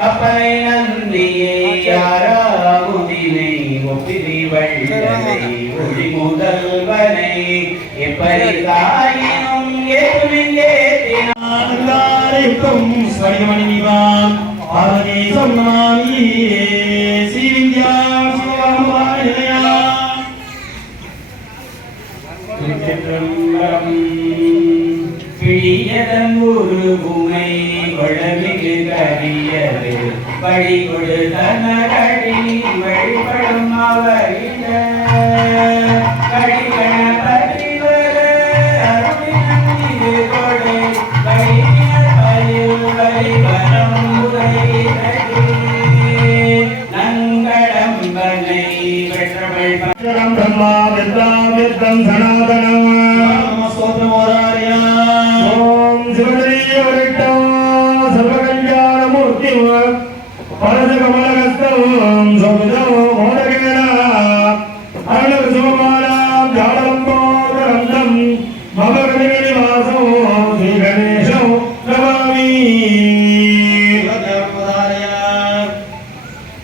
அப்பனை நந்தியே யாராமுதினை ஒப்பிரி வள்ளலை ஒளி முதல்வனை எப்படி தாயினும் ஏற்றுமில்லேத்தினான் ஸ்வரிமணி நிவான் ஆரதி சொன்னாமி ஸ்ரீவித்யா சிவகாமவாணியா திருச்சிற்றம்பலம். பிழியதன் ஒரு பூமை வளமிகு கரியது வழி கொடுத்தன கழி வழிபடும் அவரிட கழிகண பதிவர அருளினம் இது கொடை வழியினர் பயில் வழிவரம் உரையினே நங்கடம்பனை வெற்றவள் பத்திரம் பிரம்மா வித்லாம் வித்தம் சனாதனம் நமஸ்தோத்ரமோராரியா ஓம் சிவதேவரிட்டம் சர்வகல்யாணமூர்த்தி பரதகமலகஸ்தம் சமுதம் மோதகேன அருணகுசுமமாலாம் ஜாலம்போதரந்தம் மமகணிவாசோ ஸ்ரீ கணேசோ நமாமி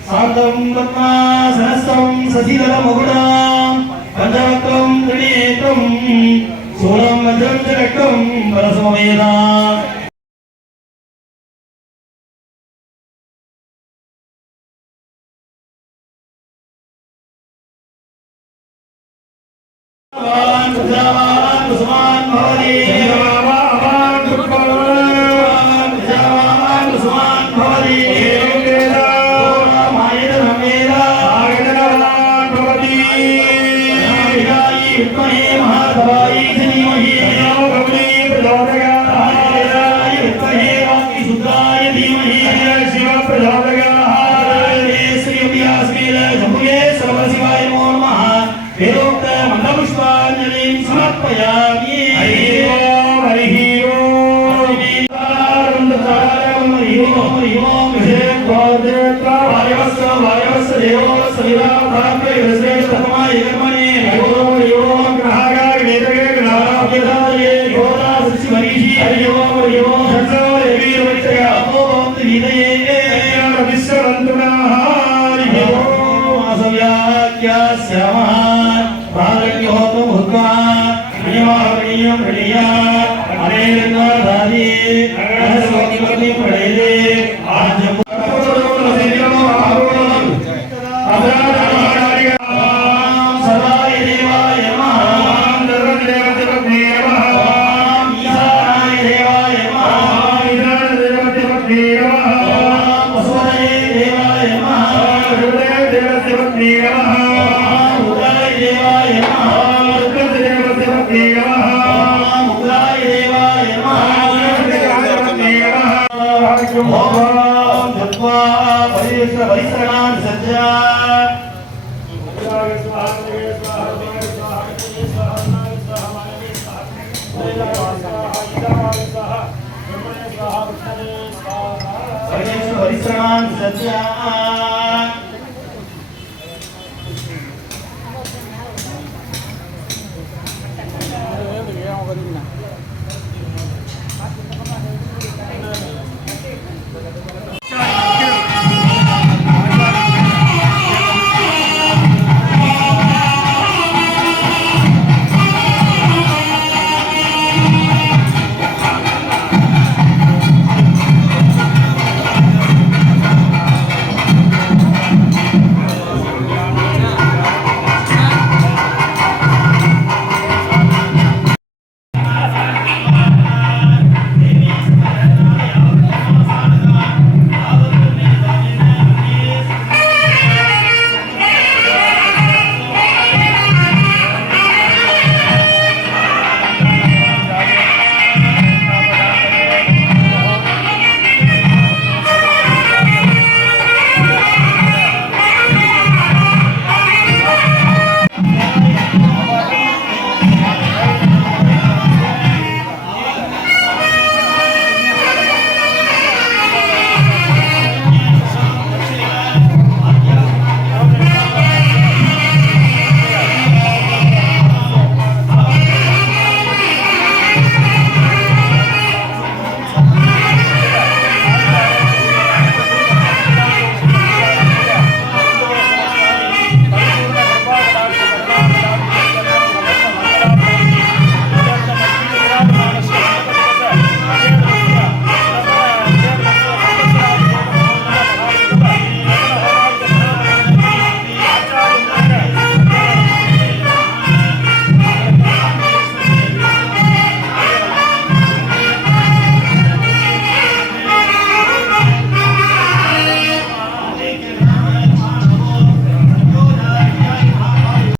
சாந்தம் பத்மாசனஸ்தம் சசிதலமுகுடாம் பஞ்சவக்ரம் திரிநேத்ரம் சூலம் வஜ்ரம் ஜலக்கம் பரசோமேதா Sejak